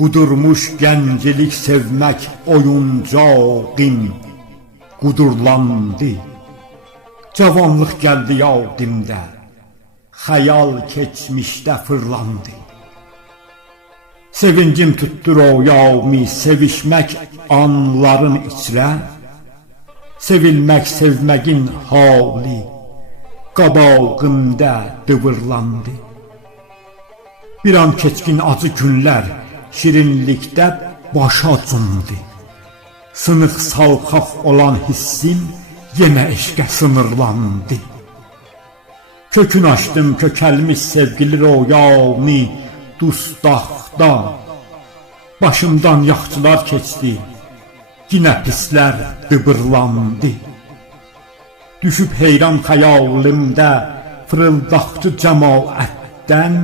Qudurmuş gəncilik sevmək oyuncağım, qudurlandı. Cavanlıq gəldi yadımda, xəyal keçmişdə fırlandı. Sevincim tuttur o yavmi, sevişmək anların içrə, sevilmək sevməgin hali qabağımda dıvırlandı. Bir an keçkin acı günlər şirinlikdə başa cumdu. Sınıq salxaq olan hissim yenə eşqə sınırlandı. Kökün açdım kökəlmiş sevgili royami dustaqda. Başımdan yaxçılar keçdi, yine pislər dıbırlandı. Düşüb heyran xəyalimdə fırıldaqçı cəmaətdən,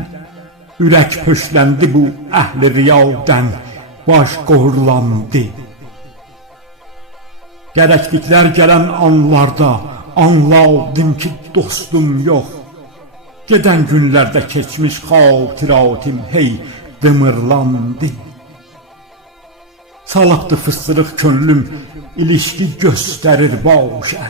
ürək pöşləndi bu əhli riyaldən, baş qohurlandı. Gərəkliklər gələn anlarda anladım ki dostum yox. Gedən günlərdə keçmiş xatiratim hey dımırlandı. Salıqdı fıstırıq könlüm, ilişki göstərir başa.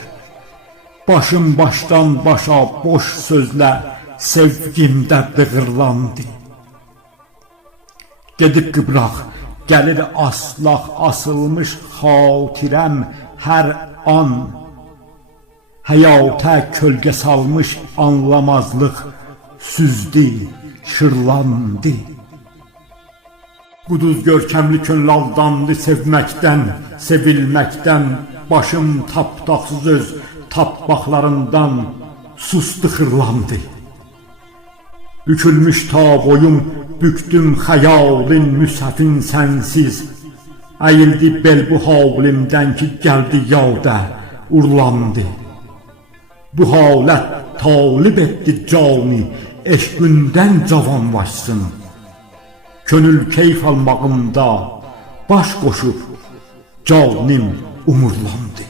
Başım başdan başa boş sözlə sevgimdə dığırlandı. Gedib qıbraq, gəlir aslaq asılmış xatirəm hər an. Həyata kölgə salmış anlamazlıq süzdü, şırlandı. Quduz görkəmli könül aldandı sevməkdən, sevilməkdən. Başım tapdaqsız öz tapmaqlarından sustu, xırlandı. Bükülmüş ta boyum, büktüm xəyalin müsəfin sənsiz. Əyildi bel bu halimdən ki gəldi yavdə, urlandı. Bu halət talib etdi cani, eşqündən cavanlaşsın. Könül keyf almağında baş qoşub canim umurlandı.